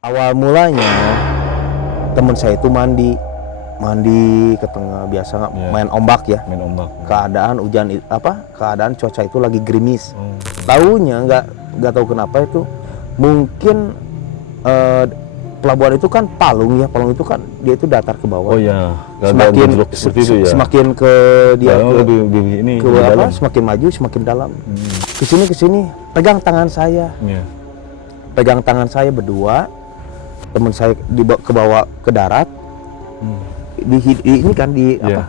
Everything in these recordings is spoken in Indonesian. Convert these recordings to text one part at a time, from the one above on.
Awal mulanya temen saya itu mandi ke tengah biasa nggak main ombak ya. Main ombak. Keadaan hujan keadaan cuaca itu lagi gerimis. Taunya nggak tahu kenapa itu mungkin pelabuhan itu kan palung itu kan dia itu datar ke bawah. Oh ya, semakin ke dia semakin maju semakin dalam. Kesini pegang tangan saya. Pegang tangan saya berdua, teman saya ke bawah ke darat. Ini kan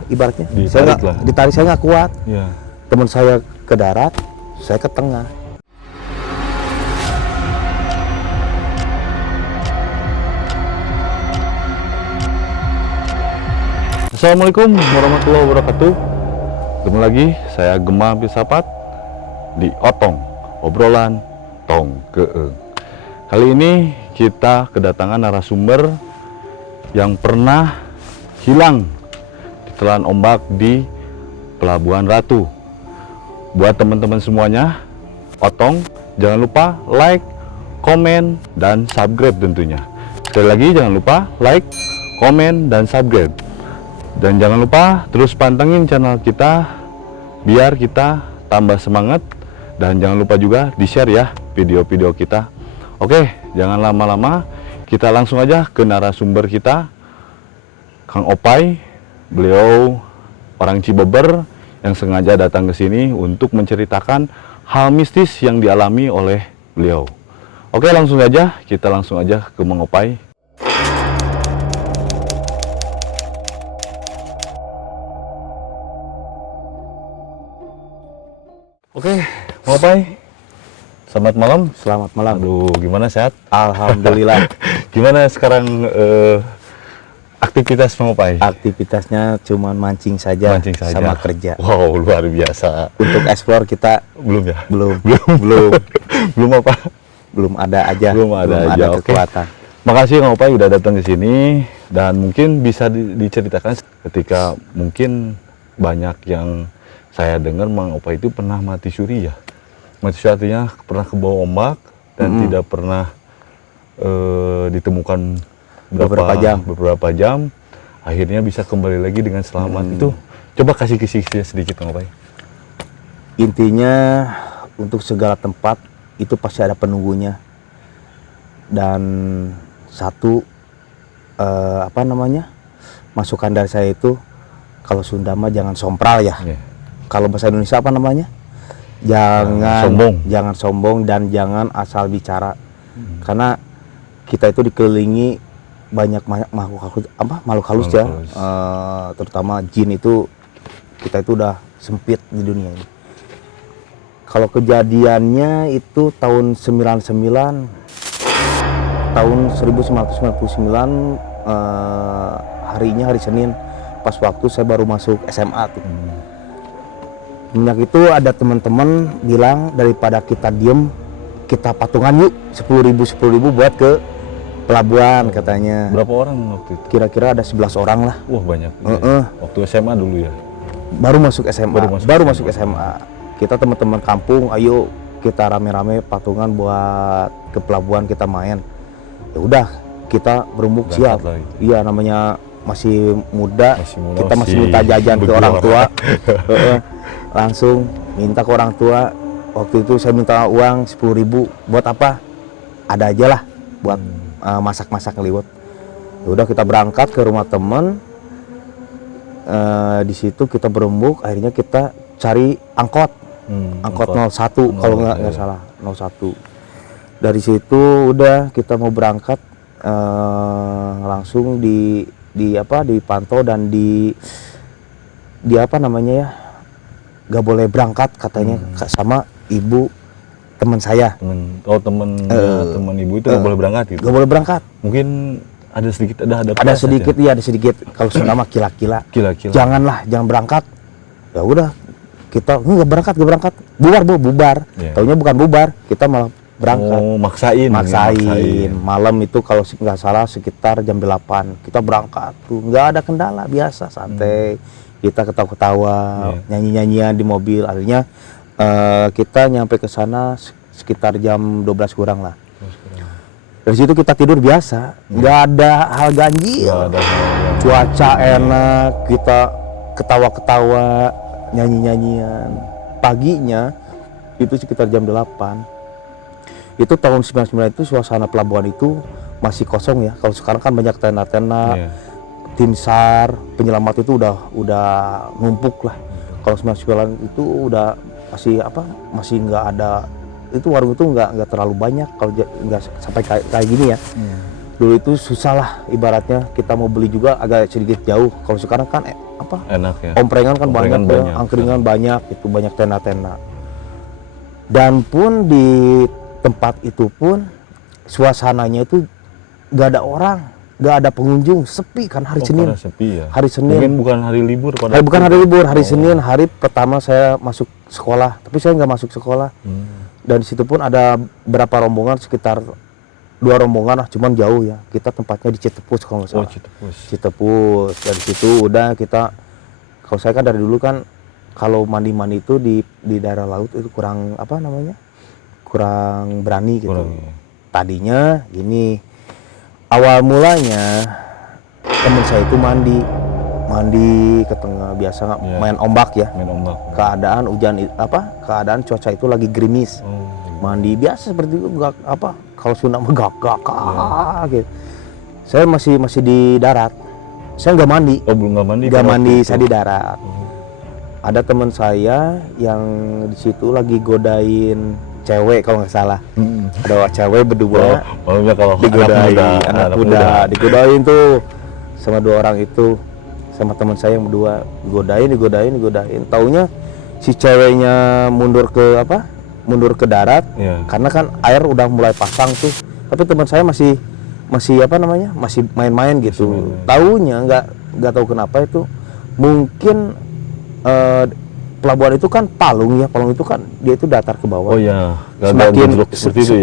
ibaratnya saya ditarik, saya nggak kuat. Teman saya ke darat, saya ke tengah. Assalamualaikum warahmatullahi wabarakatuh. Ketemu lagi saya Gema Filsafat di Otong, obrolan Tong Keeng. Kali ini kita kedatangan narasumber yang pernah hilang ditelan ombak di Pelabuhan Ratu. Buat teman-teman semuanya, Otong jangan lupa like, komen, dan subscribe tentunya. Sekali lagi jangan lupa like, komen, dan subscribe. Dan jangan lupa terus pantengin channel kita biar kita tambah semangat, dan jangan lupa juga di-share ya video-video kita. Oke, jangan lama-lama, kita langsung aja ke narasumber kita, Kang Opai. Beliau orang Cibeber yang sengaja datang ke sini untuk menceritakan hal mistis yang dialami oleh beliau. Oke, langsung aja ke Mang Opai. Oke, Mang Opai, selamat malam. Selamat malam. Aduh, gimana, sehat? Alhamdulillah. Gimana sekarang aktivitas Mang Opai? Aktivitasnya cuma mancing saja sama kerja. Wow, luar biasa. Untuk explore kita belum ya? Belum. Belum apa? Belum ada aja. Belum ada kekuatan. Makasih Mang Opai udah datang ke sini, dan mungkin bisa diceritakan ketika mungkin banyak yang saya dengar Mang Opai itu pernah mati suri ya. Mati suri artinya pernah ke bawah ombak dan tidak pernah ditemukan beberapa jam, akhirnya bisa kembali lagi dengan selamat. Itu coba kasih kisah sedikit Mang Opai. Intinya untuk segala tempat itu pasti ada penunggunya, dan satu masukan dari saya itu, kalau Sunda mah jangan sompral ya. Kalau bahasa Indonesia apa namanya? Jangan sombong dan jangan asal bicara. Karena kita itu dikelilingi banyak makhluk halus ya. Terutama jin itu, kita itu udah sempit di dunia ini. Kalau kejadiannya itu tahun 1999, harinya hari Senin, pas waktu saya baru masuk SMA tuh. Minyak itu ada teman-teman bilang, daripada kita diem, kita patungan yuk 10.000 buat ke pelabuhan katanya. Berapa orang waktu itu? Kira-kira ada 11 orang lah. Wah, banyak. Waktu SMA dulu ya? Baru masuk SMA. Kita teman-teman kampung, ayo kita rame-rame patungan buat ke pelabuhan, kita main. Ya udah, kita berembuk siap. Iya, namanya masih muda, kita masih minta jajan ke orang tua. Langsung minta ke orang tua. Waktu itu saya minta uang 10.000 buat apa? Ada aja lah buat masak-masak ngeliwet. Udah, kita berangkat ke rumah teman. Di situ kita berembuk, akhirnya kita cari angkot 01 kalau nggak salah, 01. Dari situ udah kita mau berangkat, langsung dipantau dan di apa namanya ya, nggak boleh berangkat katanya sama ibu teman saya. Teman ibu itu nggak boleh berangkat gitu? Nggak boleh berangkat. Mungkin ada sedikit kalau Sunda mah kila-kila. Jangan berangkat. Ya udah, kita nggak berangkat, bubar. Taunya bukan bubar, kita malah berangkat. Maksain. Malam itu kalau nggak salah sekitar jam 8 kita berangkat tuh, nggak ada kendala, biasa santai. Kita ketawa-ketawa, nyanyi-nyanyian di mobil. Akhirnya kita nyampe ke sana sekitar jam 12 kurang lah. Dari situ kita tidur biasa, nggak ada hal ganjil. Nggak ada hal. Cuaca enak, kita ketawa-ketawa, nyanyi-nyanyian. Paginya itu sekitar jam 8. Itu tahun 99 itu suasana pelabuhan itu masih kosong ya. Kalau sekarang kan banyak tenda-tenda, tim SAR, penyelamat itu udah numpuk lah. Kalau 99 itu udah masih nggak ada, itu warung itu nggak terlalu banyak kalau nggak sampai kayak gini ya. Dulu itu susah lah, ibaratnya kita mau beli juga agak sedikit jauh. Kalau sekarang kan Enak ya. omprengan kan Omprengan banyak, banyak. angkringan banyak, itu banyak tenda-tenda. Dan pun di tempat itu pun suasananya itu nggak ada orang, nggak ada pengunjung, sepi kan hari Senin. Pada sepi ya. Hari Senin. Mungkin bukan hari libur pada. Bukan hari libur, hari Senin, hari pertama saya masuk sekolah. Tapi saya nggak masuk sekolah. Dan di situ pun ada berapa rombongan, sekitar 2 rombongan lah, cuman jauh ya. Kita tempatnya di Citepus kalau nggak salah. Citepus. Dari situ udah kita, kalau saya kan dari dulu kan kalau mandi-mandi itu di daerah laut itu kurang kurang berani gitu. Tadinya gini, awal mulanya temen saya itu mandi ke tengah, biasa main ombak ya. Main ombak. Keadaan keadaan cuaca itu lagi gerimis. Mandi biasa seperti itu, kalau Sunda megak gitu. Saya masih di darat. Saya nggak mandi. Oh, belum nggak mandi. Nggak mandi, saya di darat. Ada teman saya yang di situ lagi godain cewek kalau nggak salah. Ada cewek berdua. Kalau digodain anak muda, digodain tuh sama 2 orang itu, sama teman saya yang berdua, digodain. Taunya si ceweknya mundur ke darat, karena kan air udah mulai pasang tuh. Tapi teman saya masih main-main gitu. Taunya nggak tahu kenapa itu, mungkin pelabuhan itu kan palung itu kan dia itu datar ke bawah.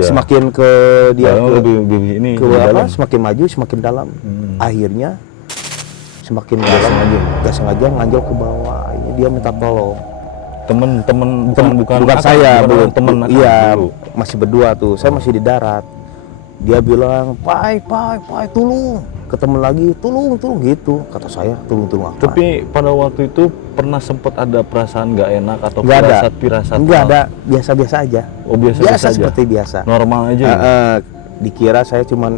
Semakin ke dia semakin maju semakin dalam. Akhirnya semakin dalam, nggak sengaja nganjol ke bawah. Akhirnya dia minta tolong. Temen bukan saya, belum. Temen iya, masih berdua tuh. Saya masih di darat. Dia bilang, pai, tolong. Ketemu lagi, tolong gitu. Kata saya, tolong apa? Tapi pada waktu itu pernah sempat ada perasaan nggak enak atau firasat? Nggak ada, biasa-biasa aja. Oh, biasa seperti biasa. Normal aja. Dikira saya cuma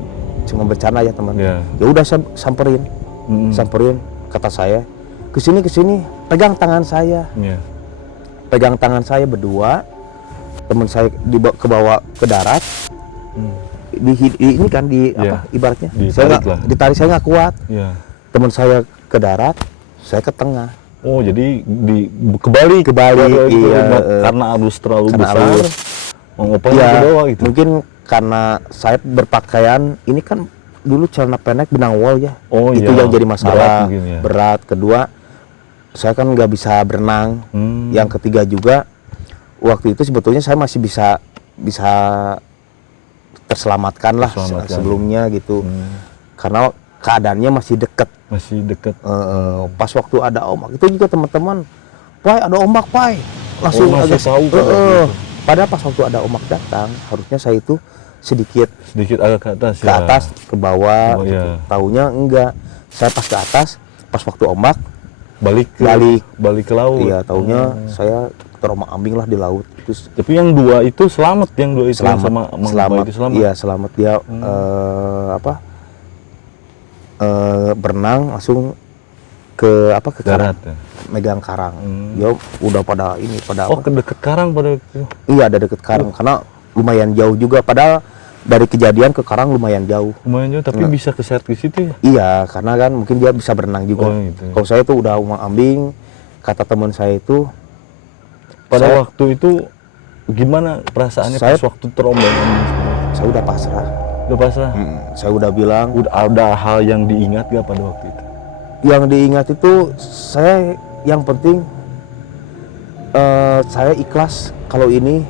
bercanda ya teman. Ya udah saya samperin, kata saya, kesini, pegang tangan saya. Pegang tangan saya berdua, teman saya kebawa ke darat. Ini kan ibaratnya ditarik, saya nggak kuat. Teman saya ke darat, saya ke tengah. Oh, jadi kebalik karena arus terlalu besar, mengopeng ke bawah gitu. Mungkin karena saya berpakaian ini kan dulu celana pendek benang wol ya. Itu yang jadi masalah, berat. Kedua, saya kan nggak bisa berenang. Yang ketiga juga, waktu itu sebetulnya saya masih bisa terselamatkan lah sebelumnya gitu. Karena keadaannya masih dekat. Pas waktu ada ombak itu juga teman-teman, pai ada ombak pai, langsung tahu. Padahal pas waktu ada ombak datang, harusnya saya itu sedikit agak ke atas, ke bawah. Taunya enggak, saya pas ke atas, pas waktu ombak balik ke laut. Iya, taunya saya terombang-ambing lah di laut. Tapi yang 2 itu selamat, selamat. Iya, selamat dia. Berenang langsung ke darat, karang, megang karang. Dia udah pada ke deket karang pada itu. Iya, ada deket karang karena lumayan jauh juga. Padahal dari kejadian ke karang lumayan jauh. Tapi bisa keseret ke situ ya? Iya, karena kan mungkin dia bisa berenang juga. Gitu. Kalau saya tuh udah ambing, kata teman saya itu. Pada waktu itu gimana perasaannya pas waktu terombang? Saya udah pasrah. Saya udah bilang. Ada hal yang diingat gak pada waktu itu? Yang diingat itu saya, yang penting saya ikhlas kalau ini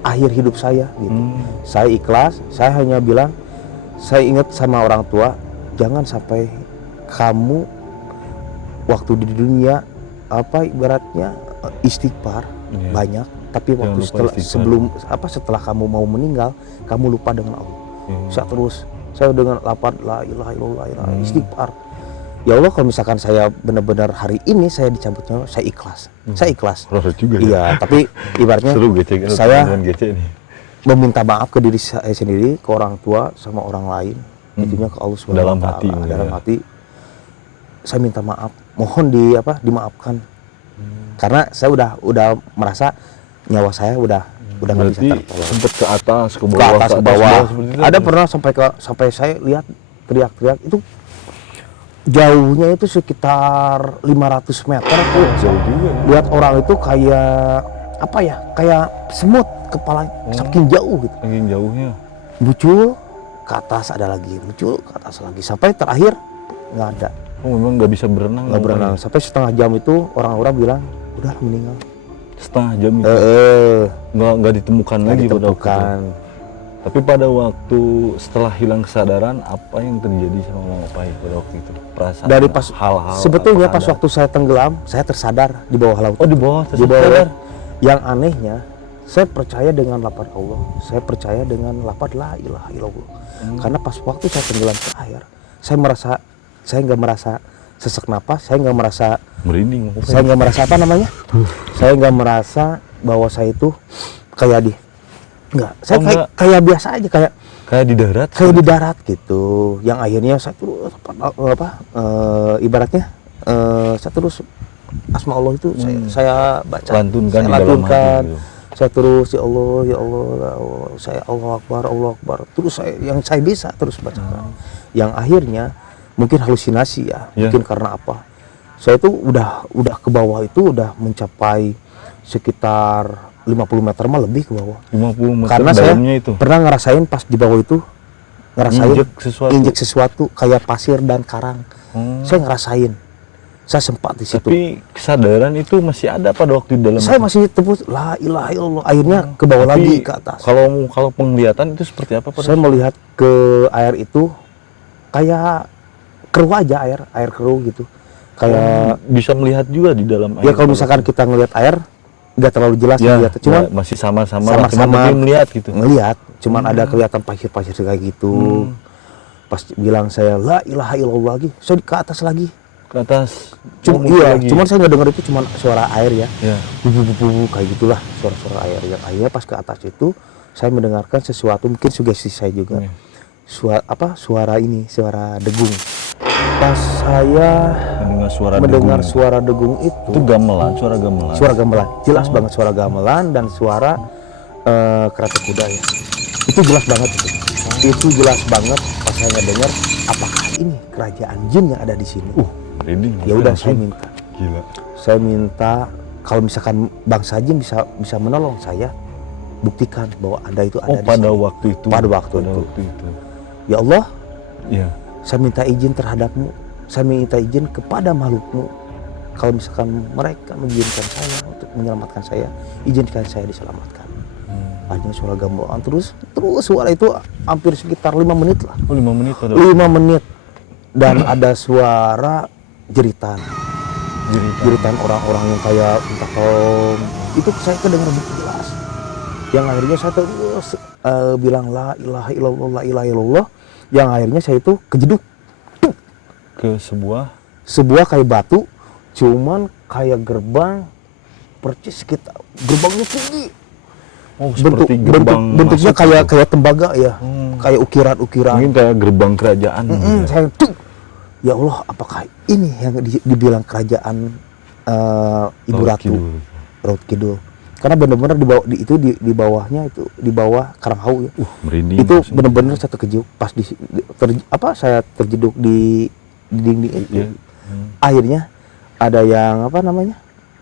akhir hidup saya gitu. Saya ikhlas, saya hanya bilang, saya ingat sama orang tua, jangan sampai kamu waktu di dunia ibaratnya istighfar banyak, tapi waktu setelah kamu mau meninggal, kamu lupa dengan Allah. Saya terus, saya dengan lapar la ilaha illallah, istighfar. Ya Allah, kalau misalkan saya benar-benar hari ini saya dicabut nyawa, saya ikhlas. Saya ikhlas. Proses juga Iya, tapi ibaratnya seru gece, saya gece nih. meminta maaf ke diri saya sendiri, ke orang tua, sama orang lain. Tentunya ke Allah SWT. Dalam hati, dalam ya. hati saya minta maaf, mohon dimaafkan. Karena saya udah merasa nyawa saya udah nggak bisa Berarti tertolong. sempat ke atas, ke Ke bawah, atas, ke bawah. seperti itu. Ada pernah sampai saya lihat teriak-teriak itu jauhnya itu sekitar 500 meter tuh. Jauh juga ya. Lihat orang itu kayak apa ya? Kayak semut kepala saking jauh gitu. Saking jauhnya. Muncul ke atas ada lagi, muncul ke atas lagi sampai terakhir nggak ada. Oh, memang nggak bisa berenang. Nggak berenang. Sampai setengah jam itu orang-orang bilang udah meninggal. Setengah jam itu. Nggak ditemukan Nggak lagi pada waktu ditemukan. itu. Tapi pada waktu setelah hilang kesadaran, apa yang terjadi sama Mang Opai pada waktu itu? Perasaan Dari pas hal-hal. sebetulnya apa pas ada? waktu saya tenggelam, saya tersadar di bawah laut. Oh, di bawah Di bawah. tersadar. Yang anehnya, saya percaya dengan lapar Allah. Saya percaya dengan lapar la ilaha illallah. Karena pas waktu saya tenggelam ke air, saya nggak merasa sesak napas, saya nggak merasa, Merinding. Mang Opai. saya nggak merasa apa namanya, saya nggak merasa bahwa saya itu kayak nggak, saya Oh, enggak. kayak biasa aja, Kayak di darat. kayak di darat gitu. Yang akhirnya saya terus ibaratnya saya terus asma Allah itu saya baca, Lantunkan saya di dalam lantunkan. hati gitu. Saya terus ya Allah, ya Allah, ya Allah, saya Allah Akbar, terus yang saya bisa terus bacakan. Yang akhirnya mungkin halusinasi ya, Ya. mungkin karena apa? Saya itu udah ke bawah itu udah mencapai sekitar 50 meter mah lebih ke bawah. 50 meter Karena saya dalamnya itu. pernah ngerasain pas di bawah itu, ngerasain Injek sesuatu. sesuatu kayak pasir dan karang. Saya ngerasain, saya sempat di situ. Tapi kesadaran itu masih ada pada waktu di dalam. Saya masih tebus la ilaha illallah, akhirnya ke bawah Tapi lagi ke atas. Kalau penglihatan itu seperti apa pada? Saya melihat ke air itu kayak keruh aja, air keruh gitu. Kayak Bisa melihat juga di dalam air. ya kalau misalkan kita ngelihat air nggak terlalu jelas ya, ngelihat, cuman masih sama-sama lah, cuman sama-sama tapi melihat gitu. ngelihat, cuman ada kelihatan pasir-pasir kayak gitu. Pas bilang saya la ilaha illallah lagi, saya ke atas lagi. Ke atas. Cuma muncul iya, lagi. cuman saya nggak dengar itu, cuman suara air ya. Ya. Bubu kayak gitulah, suara-suara air. Yang akhirnya pas ke atas itu saya mendengarkan sesuatu, mungkin sugesti saya juga. Iya. Suara degung. Pas saya mendengar suara degung itu gamelan, suara gamelan. suara gamelan, jelas banget suara gamelan dan suara kereta kuda ya. Itu jelas banget itu. Itu jelas banget pas saya ngedengar, apakah ini kerajaan jin yang ada di sini? Merinding. Ya udah saya minta. Gila. Saya minta kalau misalkan bangsa jin bisa menolong saya, buktikan bahwa Anda itu ada di pada sini. waktu itu. Pada waktu itu. Ya Allah, Ya. saya minta izin terhadapmu, saya minta izin kepada makhlukmu. Kalau misalkan mereka mengizinkan saya untuk menyelamatkan saya, izinkan saya diselamatkan. Hanya suara gamelan terus suara itu hampir sekitar 5 menit lah. 5 menit pada 5 menit. Dan ada suara jeritan orang-orang yang kayak minta tolong. Itu saya kedengar begitu jelas. Yang akhirnya saya terus bilang la ilaha illallah, la ilaha illallah. Yang akhirnya saya itu kejeduk ke sebuah kayak batu, cuman kayak gerbang percis kita, gerbangnya tinggi. Seperti gerbang bentuknya masuk kayak tembaga ya, kayak ukiran-ukiran. mungkin kayak gerbang kerajaan. Saya tuh, ya Allah, apakah ini yang dibilang kerajaan Ibu Ratu Laut Kidul? Karena benar-benar di bawahnya itu, di bawah Karanghau ya. Merinding. Itu benar-benar saya terkejut pas saya terjeduk di dinding itu. Ya. Akhirnya ada yang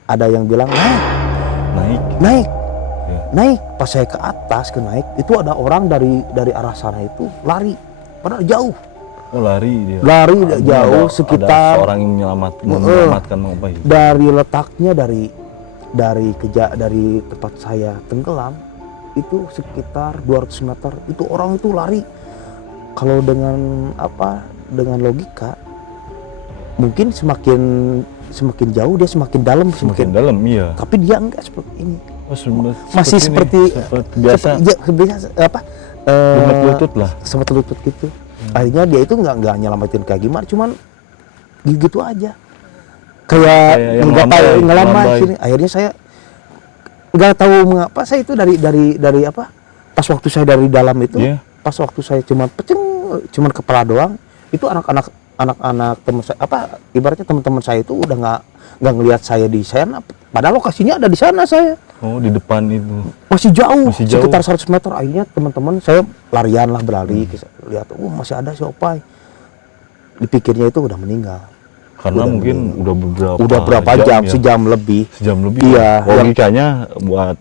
ada yang bilang naik. Ya. Naik. Pas saya ke atas naik, itu ada orang dari arah sana itu lari, padahal jauh. Lari dia. Lari jauh sekitar. Ada seorang yang menyelamatkan Mang Opai. Dari letaknya dari tempat saya tenggelam itu sekitar 200 meter. Itu orang itu lari. Kalau dengan logika mungkin semakin jauh dia semakin dalam, Semakin dalam, iya. tapi dia enggak seperti ini. Oh, masih seperti biasa. biasa apa? Lumut lutut lah. Seperti lutut gitu. Akhirnya dia itu nggak nyelamatin kayak gimana, cuman gitu aja. Kayak yang ngelambai sini. Akhirnya saya nggak tahu mengapa saya itu dari apa? Pas waktu saya dari dalam itu, pas waktu saya cuman kepala doang, itu anak-anak teman saya apa ibaratnya teman-teman saya itu udah nggak ngelihat saya di sana, padahal lokasinya ada di sana saya. Oh, di depan itu. Masih jauh. Sekitar 100 meter. Akhirnya teman-teman saya larian lah, berlari, lihat masih ada si Opai. Dipikirnya itu udah meninggal. Karena mungkin udah berapa jam, ya? Sejam lebih. Iya. Logikanya buat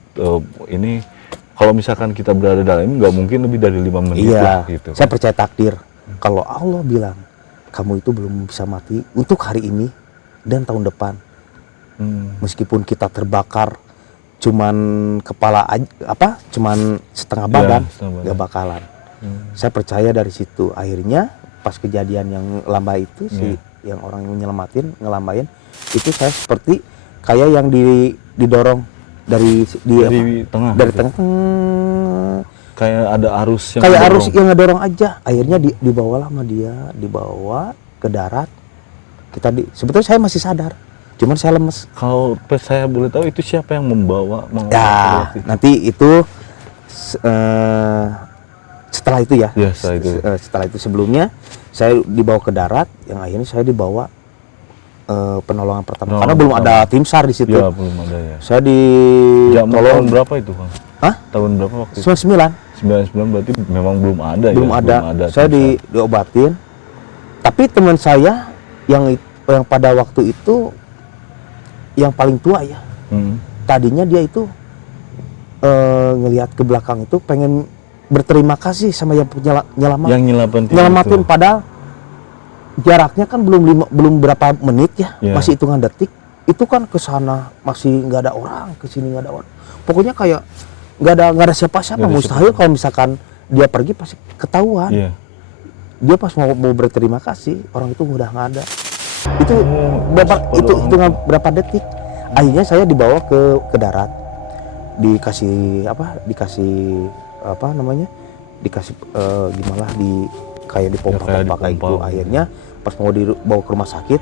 ini kalau misalkan kita berada dalam ini nggak mungkin lebih dari 5 menit lah gitu. Saya percaya takdir. Kalau Allah bilang kamu itu belum bisa mati untuk hari ini dan tahun depan. Meskipun kita terbakar cuman kepala apa cuman setengah badan, nggak bakalan. Saya percaya dari situ. Akhirnya pas kejadian yang lamba itu yang orang yang ngelamain itu saya seperti kayak yang didorong dari tengah, kayak ada arus yang ngedorong aja. Akhirnya dibawalah sama dia, dibawa ke darat. Sebetulnya saya masih sadar, cuman saya lemes. Kalau saya boleh tahu itu siapa yang membawa nanti itu setelah itu ya. Setelah itu sebelumnya saya dibawa ke darat, yang akhirnya saya dibawa penolongan pertama karena belum ada tim SAR di situ. Ya, belum ada ya. Saya tahun berapa itu, Bang? Tahun berapa waktu itu? 99 berarti memang belum ada. Belum ada. Saya diobatin. Tapi teman saya yang pada waktu itu yang paling tua ya. Tadinya dia itu ngelihat ke belakang itu pengen berterima kasih sama yang nyelamatin padahal jaraknya kan belum berapa menit ya, masih hitungan detik. Itu kan ke sana masih nggak ada orang, ke sini nggak ada orang. Pokoknya kayak nggak ada siapa-siapa. Mustahil kalau misalkan dia pergi pasti ketahuan. Dia pas mau berterima kasih, orang itu udah nggak ada. Itu hitungan berapa detik. Akhirnya saya dibawa ke darat, dikasih gimana kayak dipompa kayak itu. Akhirnya pas mau dibawa ke rumah sakit,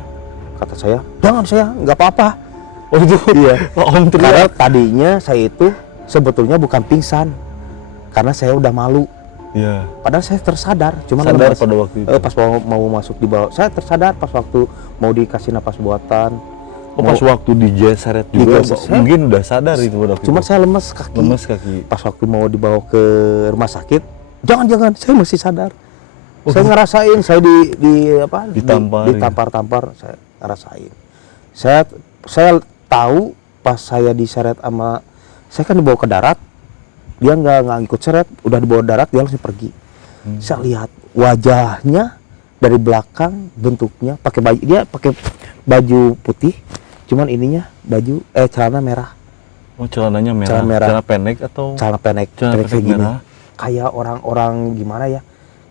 kata saya jangan, saya nggak apa-apa. Oh itu iya. Karena tadinya saya itu sebetulnya bukan pingsan, karena saya udah malu. Iya. Padahal saya tersadar, cuman pada waktu itu. Pas mau masuk di bawah, saya tersadar pas waktu mau dikasih napas buatan. Pas waktu diseret juga, mungkin udah sadar itu pada waktu cuman itu. Saya lemes kaki. Pas waktu mau dibawa ke rumah sakit, jangan, saya masih sadar. Saya ngerasain, saya ditampar, saya ngerasain. Saya tahu pas saya diseret sama, saya kan dibawa ke darat, dia nggak ikut seret, udah dibawa darat dia langsung pergi. Saya lihat wajahnya dari belakang, bentuknya dia pakai baju putih, cuman ininya celana merah. Oh, celananya merah. Celana pendek atau? Celana pendek kayak gini. Kayak orang-orang gimana ya?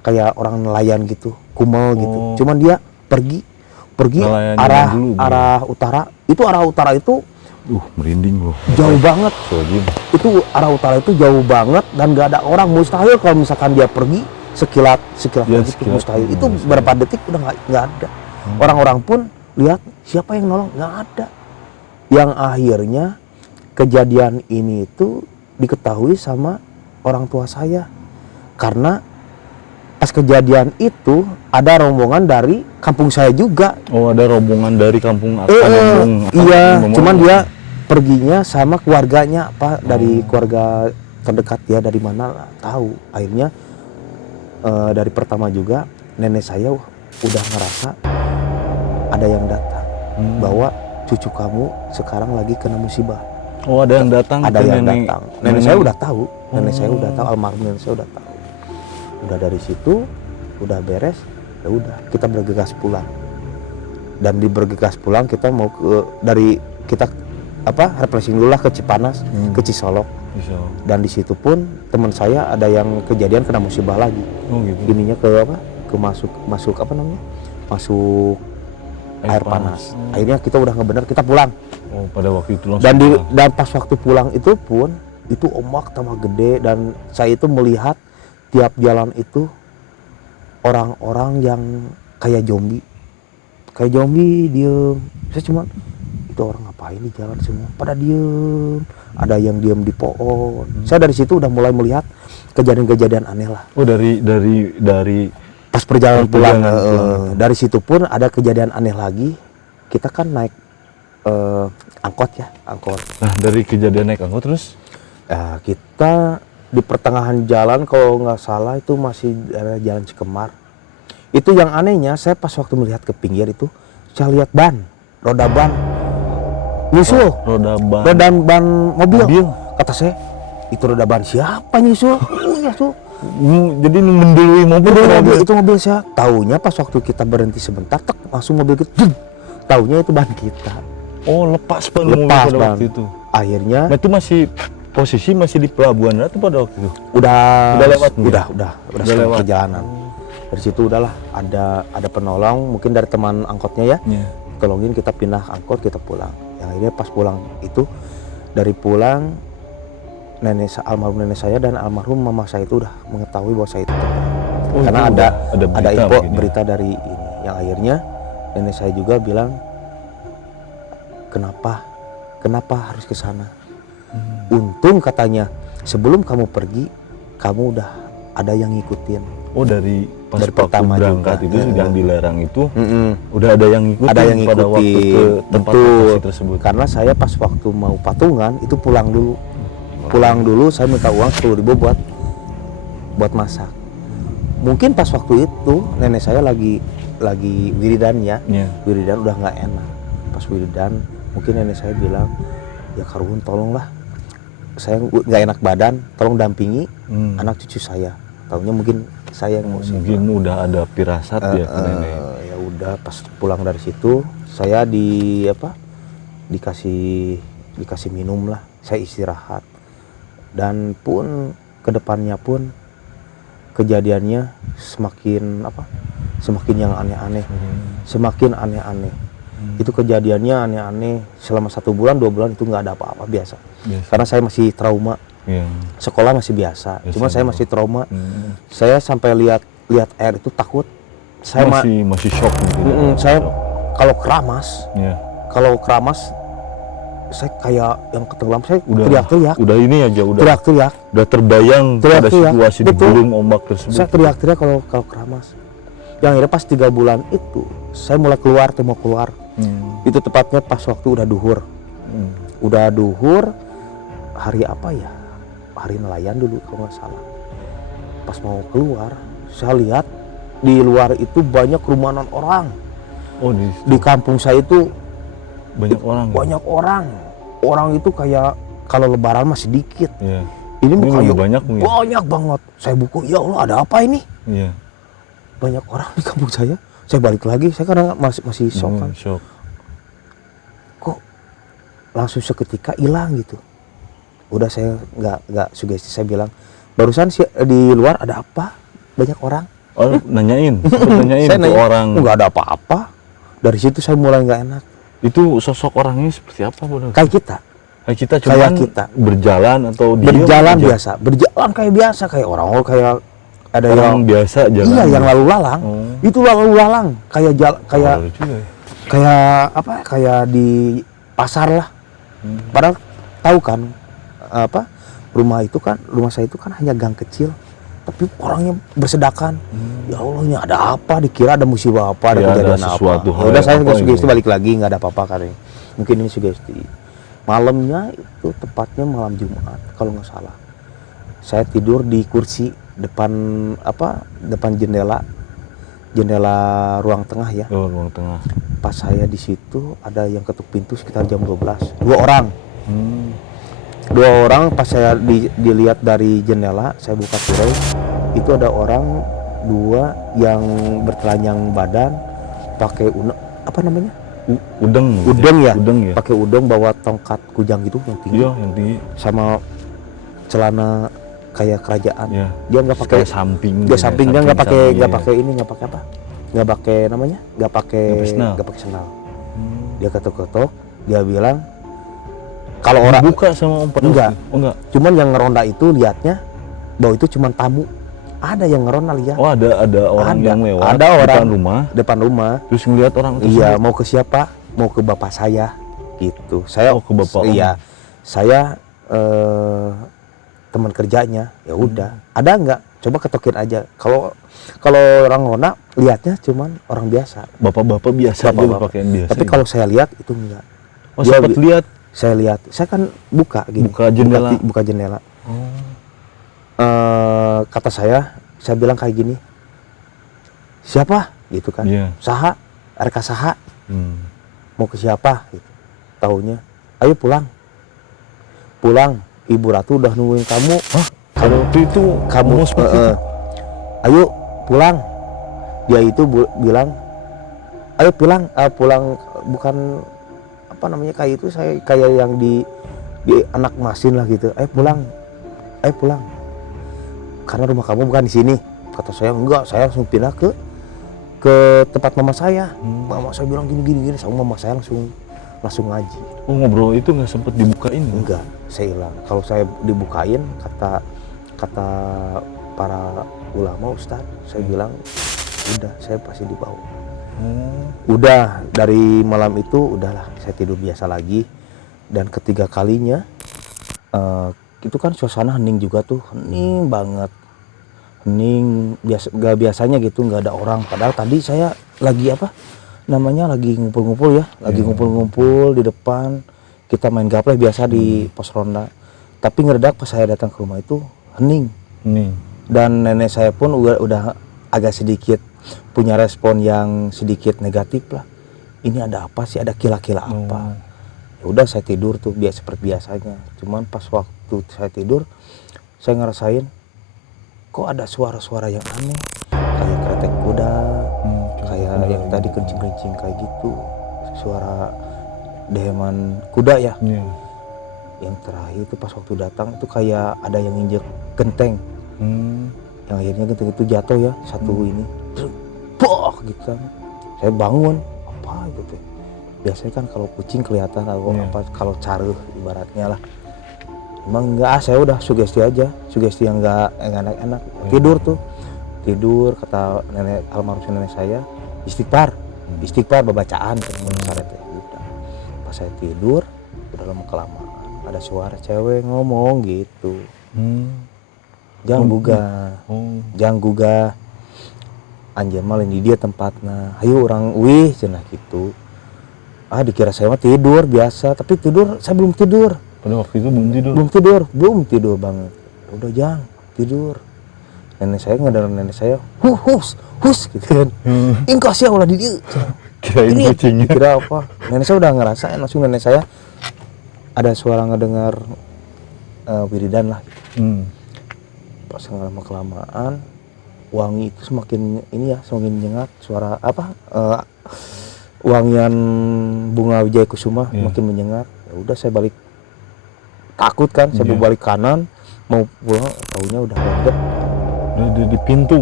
Kayak orang nelayan gitu, kumel gitu. Cuman dia pergi arah utara. Itu arah utara itu merinding loh. Jauh banget. Itu arah utara itu jauh banget dan nggak ada orang. Mustahil kalau misalkan dia pergi sekilat gitu, mustahil. Itu berapa detik udah nggak ada. Orang-orang pun lihat siapa yang nolong, nggak ada. Yang akhirnya kejadian ini itu diketahui sama orang tua saya, karena pas kejadian itu ada rombongan dari kampung saya juga. Oh, ada rombongan dari kampung iya, cuman dia perginya sama keluarganya dari keluarga terdekat dia, dari mana tahu. Akhirnya dari pertama juga nenek saya udah ngerasa ada yang datang, bahwa cucu kamu sekarang lagi kena musibah. Oh, ada yang datang. Ada yang datang. Nenek saya udah tahu. Almarhum nenek saya udah tahu. Udah dari situ udah beres, ya udah kita bergegas pulang. Dan di bergegas pulang kita mau refreshing dulu lah ke Cipanas, ke Cisolok. Dan di situ pun teman saya ada yang kejadian kena musibah lagi. Oh gitu. Ininya masuk air panas. Akhirnya kita udah nggak bener, kita pulang. Oh, pada waktu itu langsung. Dan pas waktu pulang itu pun itu ombak tambah gede dan saya itu melihat tiap jalan itu orang-orang yang kayak zombie diem. Saya cuma itu orang ngapain di jalan semua pada diem, ada yang diem di pohon. Saya dari situ udah mulai melihat kejadian-kejadian aneh lah. Oh, dari Pas perjalanan pulang, pulang. dari situ pun ada kejadian aneh lagi. Kita kan naik angkot. Nah, dari kejadian naik angkot terus Kita di pertengahan jalan kalau nggak salah itu masih ada jalan Cikemar. Itu yang anehnya, saya pas waktu melihat ke pinggir itu saya lihat roda ban nyusul, roda ban mobil. Kata saya, itu roda ban siapa nyusul? Nyusul. Jadi mendului mobil Itu mobil saya. Taunya pas waktu kita berhenti sebentar, langsung mobil kita. Taunya itu ban kita. Oh, lepas mobil pada waktu itu. Akhirnya. Nah, itu posisi masih di pelabuhan atau pada waktu itu? Udah lewat. Udah lewat perjalanan. Dari situ udahlah ada penolong mungkin dari teman angkotnya ya. Tolongin kita pindah angkot, kita pulang. Yang akhirnya pas pulang itu, dari pulang almarhum nenek saya dan almarhum mama saya itu udah mengetahui bahwa saya itu karena ada info berita dari ini. Yang akhirnya nenek saya juga bilang, kenapa harus ke sana? Untung katanya sebelum kamu pergi kamu udah ada yang ngikutin. Oh, dari pertama berangkat juga. Itu yang dilarang itu udah ada yang ngikutin, Ada yang ngikutin pada waktu ke tempat lokasi tersebut. Karena saya pas waktu mau patungan itu pulang dulu saya minta uang 10.000 buat masak. Mungkin pas waktu itu nenek saya lagi wiridan ya. Wiridan udah nggak enak. Pas wiridan mungkin nenek saya bilang, ya Karun tolonglah, saya nggak enak badan, tolong dampingi anak cucu saya. Taunya mungkin saya yang mungkin udah ada firasat ya ke nenek. Ya udah pas pulang dari situ saya dikasih minum lah, saya istirahat. Dan pun kedepannya pun kejadiannya semakin yang aneh-aneh, semakin aneh-aneh. Itu kejadiannya aneh-aneh selama 1 bulan 2 bulan itu nggak ada apa-apa biasa. Karena saya masih trauma. Sekolah masih biasa. Cuma saya masih trauma. Saya sampai lihat air itu takut. Saya masih shock gitu. Saya kalau keramas saya kayak yang ketenggelam, saya teriak-teriak. Udah ini aja udah teriak-teriak. Udah terbayang pada situasi di gulung ombak tersebut. Saya teriak-teriak kalau keramas. Yang akhirnya pas 3 bulan itu saya mulai keluar. Itu tepatnya pas waktu udah duhur. Udah duhur hari apa ya? Hari nelayan dulu kalau nggak salah. Pas mau keluar, saya lihat di luar itu banyak kerumunan orang. Oh, di kampung saya itu banyak orang. Banyak orang. Orang itu kayak kalau lebaran masih dikit. Ini banyak banget. Saya buku, ya Allah ada apa ini? Banyak orang di kampung saya. Saya balik lagi, saya karena masih shock kan. Kok langsung seketika hilang gitu. Udah saya nggak sugesti, saya bilang barusan di luar ada apa? Banyak orang. Oh, nanyain saya ke orang. Nggak ada apa-apa. Dari situ saya mulai nggak enak. Itu sosok orangnya seperti apa, Bro? Kayak kita cuman berjalan atau berjalan biasa, berjalan kayak biasa, kayak orang kayak ada orang yang biasa jalan. Iya, yang lalu lalang. Itu lalu lalang kayak kayak di pasar lah. Padahal tahu kan rumah saya itu kan hanya gang kecil, tapi orangnya bersedakan. Ya Allah, ini ada apa? Dikira ada musibah apa, ada kejadian apa. Udah saya sugesti balik lagi, nggak ada apa-apa kan. Mungkin ini sugesti. Malamnya itu tepatnya malam Jumat kalau nggak salah. Saya tidur di kursi depan jendela ruang tengah ya. Oh, ruang tengah. Pas saya di situ ada yang ketuk pintu sekitar jam 12. 2 orang. 2 orang pas saya dilihat dari jendela, saya buka tirai, itu ada orang 2 yang bertelanjang badan, pakai udeng ya, pakai udeng, bawa tongkat kujang gitu yang tinggi, yang tinggi, sama celana kayak kerajaan. Dia nggak pakai samping, dia nggak pakai sendal. Dia ketok-ketok, dia bilang Kalau orang buka sama Om pada enggak. waktu itu? Oh enggak. Cuman yang ngeronda itu lihatnya bahwa itu cuman tamu. Ada yang ngeronda lihat. Oh ada orang yang lewat ada orang depan rumah terus ngelihat orang itu. iya, mau ke siapa? Mau ke bapak saya gitu. Saya ke bapak. iya. Saya teman kerjanya. Ya udah. Ada enggak? Coba ketokin aja. Kalau orang ronda lihatnya cuman orang biasa. Bapak-bapak biasa aja Bapak-bapak. berpakaian biasa. Tapi kalau saya lihat itu enggak. oh sempat lihat Saya lihat. Saya kan buka gini. Buka jendela. Buka jendela. oh Kata saya bilang kayak gini. Siapa? Gitu kan. iya. Saha? RK Saha? Hmm. Mau ke siapa? Gitu. Taunya, ayo pulang. Pulang. Ibu Ratu udah nungguin kamu. Hah? Kalau waktu itu Kamu ngomong seperti itu? ayo pulang. Dia itu bilang, ayo pulang. Pulang bukan apa namanya kayak itu, saya kayak yang di anak masin lah gitu. Ayo pulang. Ayo pulang. Karena rumah kamu bukan di sini. Kata saya enggak, saya langsung pindah ke tempat mama saya. Mama saya bilang gini, sama mama saya langsung ngaji. Oh ngobrol itu nggak sempet dibukain? Enggak, saya hilang. Kalau saya dibukain, kata para ulama ustadz, saya bilang udah, saya pasti dibawa. Udah dari malam itu udahlah, saya tidur biasa lagi. Dan ketiga kalinya itu kan suasana hening juga tuh, hening banget, hening gak biasanya gitu, nggak ada orang. Padahal tadi saya lagi lagi ngumpul-ngumpul ya, ngumpul-ngumpul di depan. Kita main gapleh biasa di pos ronda. Tapi ngeredak pas saya datang ke rumah itu hening. Dan nenek saya pun udah agak sedikit punya respon yang sedikit negatif lah. Ini ada apa sih? Ada kila-kila apa? Ya udah saya tidur tuh seperti biasanya. Cuman pas waktu saya tidur, saya ngerasain kok ada suara-suara yang aneh, kayak kretek kuda, kayak yang tadi kencing-kencing kayak gitu, suara deheman kuda ya. Yang terakhir itu pas waktu datang itu kayak ada yang injek genteng, yang akhirnya genteng itu jatuh ya, satu ini, boh gitu kan. Saya bangun, apa gitu. Biasanya kan kalau kucing kelihatan atau apa, kalau caruh ibaratnya lah. Emang enggak, saya udah sugesti aja, sugesti yang enggak enak-enak. Tidur kata almarhum nenek saya, istighfar babacaan kan udah. Pas saya tidur udah lama kelamaan ada suara cewek ngomong gitu. Jangan gugah anjir malah di dia tempatnya, ayo orang cenah gitu. Dikira saya mah tidur biasa, tapi saya belum tidur. Pada waktu itu belum tidur banget. Udah jangan tidur. Nenek saya ngedengar nenek saya hus gitu kan. Ingkos ya ulah di dia. Kirain kucingnya. Kira apa? Nenek saya udah ngerasain, langsung nenek saya ada suara ngedengar wiridan lah. Pas lama kelamaan wangi itu semakin nyengat, suara wangian bunga wijaya kusuma makin menyengat. Ya udah saya balik, takut kan, saya balik kanan mau pulang, taunya udah lewat. Udah di pintu.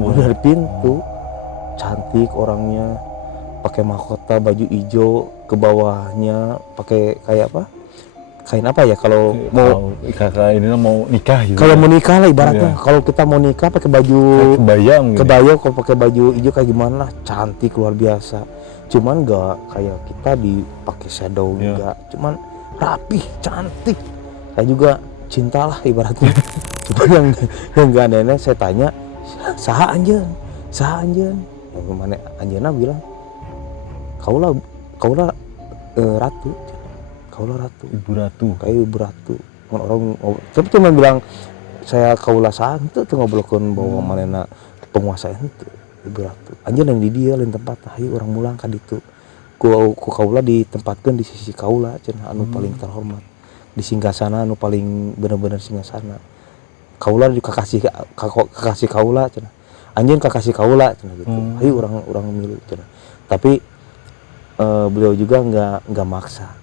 Cantik orangnya, pakai mahkota baju hijau, ke bawahnya pakai kayak kain apa ya kalau mau kakak ini mau nikah gitu. Kalau mau nikah lah ibaratnya. Kalau kita mau nikah pakai baju kebaya, kalau pakai baju hijau kayak gimana, cantik luar biasa. Cuman enggak kayak kita dipakai shadow enggak, cuman rapih, cantik. Saya juga cintalah ibaratnya. Cuman yang enggak nenek saya tanya, saha anjeun? Yang mana anjeunna bilang, kaulah ratu. Ibu Ratu. Kayak Ibu Ratu. Orang tapi cuma bilang saya kaulah saha henteu teu ngobrolkeun bahwa manehna penguasa henteu. Ibu Ratu. Anjeun yang di dia lain tempat, hayu orang mulang ka ditu. Ku kaulah ditempatkeun di sisi kaulah cenah anu paling terhormat. Di singgasana anu paling bener-bener singgasana. Kaulah kakasih kaulah cenah. Anjeun kakasih kaulah cenah gitu. Hayu orang milu cenah. Tapi beliau juga enggak maksa.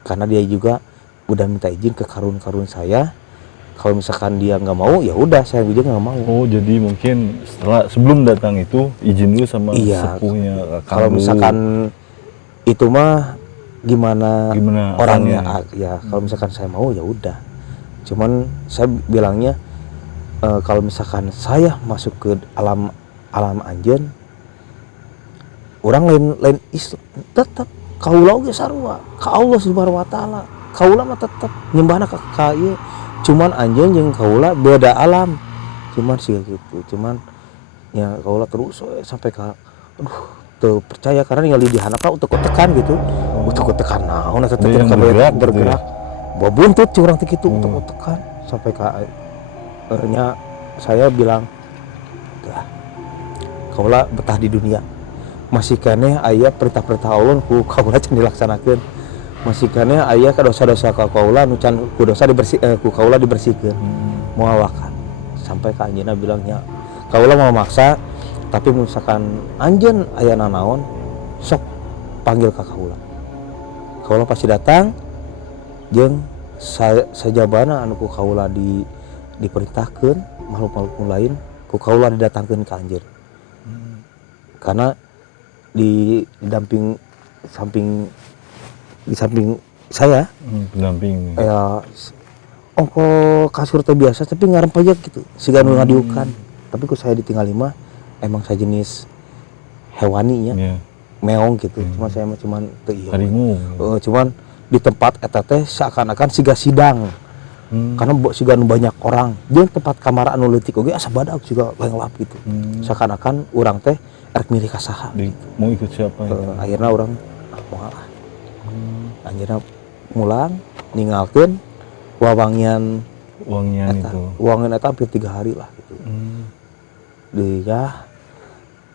Karena dia juga udah minta izin ke karun saya. Kalau misalkan dia nggak mau, ya udah saya juga nggak mau. Oh, jadi mungkin sebelum datang itu izin dulu sama sepuhnya. Kalau misalkan itu mah gimana orangnya. Ya kalau misalkan saya mau ya udah, cuman saya bilangnya kalau misalkan saya masuk ke alam anjeun, orang lain Islam tetap kaula oge sarua ka Allah Subhanahu wa taala. Kaula mah tetep nyembahna ka ieu, cuman anjeun jeung kaula beda alam, cuman sih gitu. Cuman ya kaula terus sampai ka teu percaya karena ningali di handapna untuk tekan gitu. Untuk tekan naon eta teh bergerak. Bawa buntut curang teh kitu untuk tekan sampai ka akhirnya saya bilang, kaula betah di dunia. Masih keneh aya perintah-perintah Allah ku kaula can dilaksanakeun. Masih keneh aya ka dosa-dosa ka kaula nu can ku dosa ku kaula dibersihkeun. Moal wakan. Sampai ka anjeunna bilangnya, kaula mau maksa tapi misalkan anjeun aya nanaon sok panggil ka kaula. Kaula pasti datang jeung sajabana anu ku kaula diperintahkeun makhluk-makhluk lain ku kaula didatangkeun ka anjeun. Karena di samping saya pendamping ya ongko kasur teh biasa tapi ngarempayek gitu siga nu ngadiukan. Tapi ku saya ditinggal mah emang sajenis hewani nya meong gitu. Cuma saya mah cuman teu ieu cuman di tempat eta teh seakan-akan siga sidang. Karena siga nu banyak orang jeung tempat kamar anu leutik oge asa badag siga lenglap gitu. Seakan-akan urang teh erek milih ka saha mau ikut siapa akhirnya orang moal akhirnya mulang ninggalkeun wawangian eta hampir 3 hari lah gitu. Dia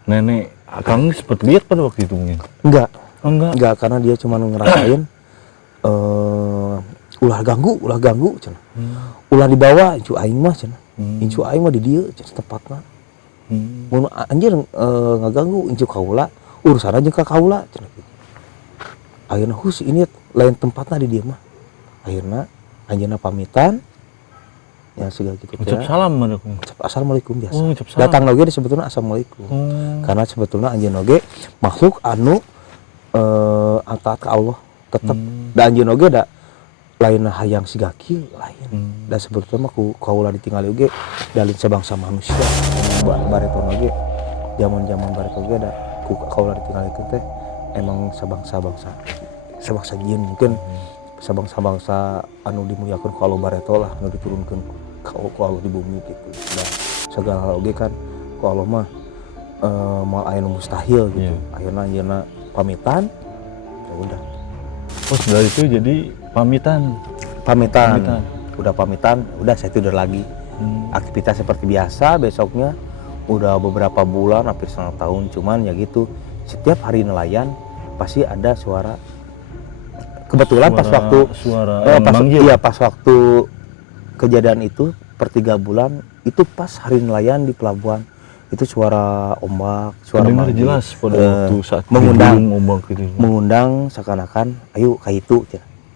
nenek Akang sempat lihat pada waktu itu mungkin? Enggak karena dia cuma ngerasain ulah ganggu cenah. Ulah dibawa incu aing mah cenah. Incu aing mah di dieu cenah tempatna. Mun anjeun ngaganggu incu kaula, urusan aja ka kaula cenah gitu. Ayeuna hus ini lain tempatna di dieu mah. Akhirna anjeunna pamitan. Ya segala gitu. Ucap salam meureun. Ucap assalamualaikum biasa. Datang oge disebutna assalamualaikum. Karena sebetulnya anjeun oge makhluk anu taat ka Allah tetep. Da anjeun oge da lain hayang siga kieu lain. Da sebetulnya mah ku kaula ditinggali oge dalin sabangsa manusia. Bareton oge zaman-zaman bareton oge da ku kaula ditinggalikeun teh emang sabangsa jin mungkin sabangsa anu dimuliakeun ku Allah bareto lah anu diturunkeun ku Allah di bumi gitu. Dan segala hal oge kan ku Allah mah moal aya nu mustahil gitu. Akhirna anjeunna pamitan ya udah. Oh, dari itu jadi pamitan. Udah pamitan, udah saya tidur lagi. Aktivitas seperti biasa, besoknya udah beberapa bulan, hampir setengah tahun, cuman ya gitu. Setiap hari nelayan pasti ada suara. Kebetulan pas waktu kejadian itu per 3 bulan itu pas hari nelayan di pelabuhan. Itu suara ombak, suara manggil jelas pada waktu saat ombak gitu. Mengundang seakan-akan ayo kaitu,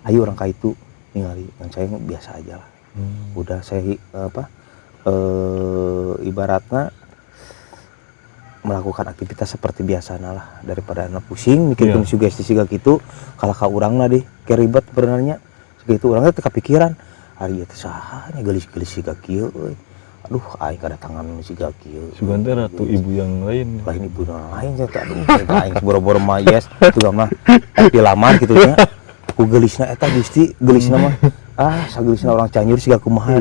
ayo orang kaitu ningali. Yang saya biasa aja lah. Udah saya ibaratnya melakukan aktivitas seperti biasa lah daripada anak pusing mikirkan sugesti siga gitu kalau ka urangna deh keribet benernya segitu urangnya teu kepikiran ari ieu teh saha nya gelis-gelis siga kieu euy. Aduh, aing kadatangan siga kieu. Sugan teh ratu ibu yang lain. Lain ibu yang lain teh aduh, aing boro-boro mah yes, tuh mah dilamar gitu nya. Ku gelisna eta Gusti, gelisna mah sagelisna orang Cianjur siga kumaha.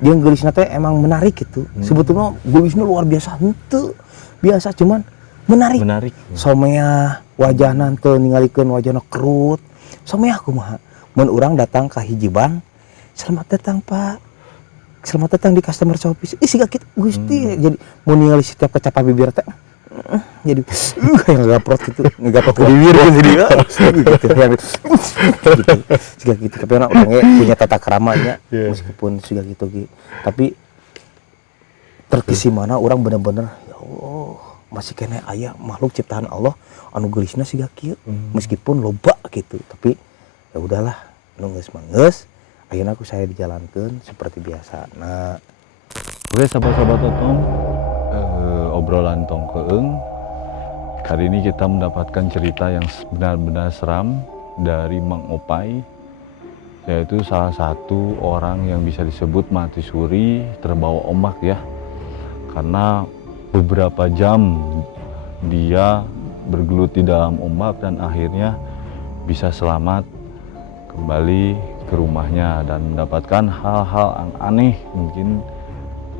Jeung gelisna teh emang menarik gitu. Sebetulnya gelisna luar biasa henteu. Biasa cuman menarik. Somea wajahna teu ningalikeun wajahna kerut. Somea kumaha. Mun urang datang ka hiji bank, "Selamat datang, Pak. Selamat datang di customer service." Siga kitu Gusti. Jadi mun ningali setiap kecapa bibir teh jadi kayak ngagaprot gitu, ngagaprot ke bibir gitu dia. Gitu. Siga gitu. Tapi orangnya punya tata keramanya meskipun siga gitu. Tapi terkesimana orang bener-bener ya Allah masih kena aya makhluk ciptaan Allah anu geulisna siga kieu meskipun loba gitu. Tapi ya udahlah nu geus manggeus. Akhirnya aku saya dijalankan seperti biasa. Nah, oke sahabat-sahabat Otong, obrolan Tong Keung. Hari ini kita mendapatkan cerita yang benar-benar seram dari Mang Opai, yaitu salah satu orang yang bisa disebut mati suri terbawa ombak ya, karena beberapa jam dia bergelut di dalam ombak dan akhirnya bisa selamat kembali ke rumahnya dan mendapatkan hal-hal aneh mungkin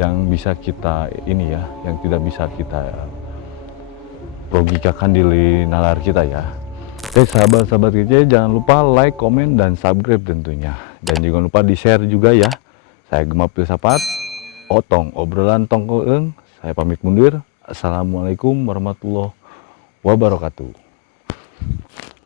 yang bisa kita ini ya, yang tidak bisa kita logikakan di nalar kita ya. Oke sahabat-sahabat kece, jangan lupa like, komen, dan subscribe tentunya. Dan jangan lupa di share juga ya. Saya Gema Filsafat, Otong, obrolan tong keung. Saya pamit mundur. Assalamualaikum warahmatullahi wabarakatuh.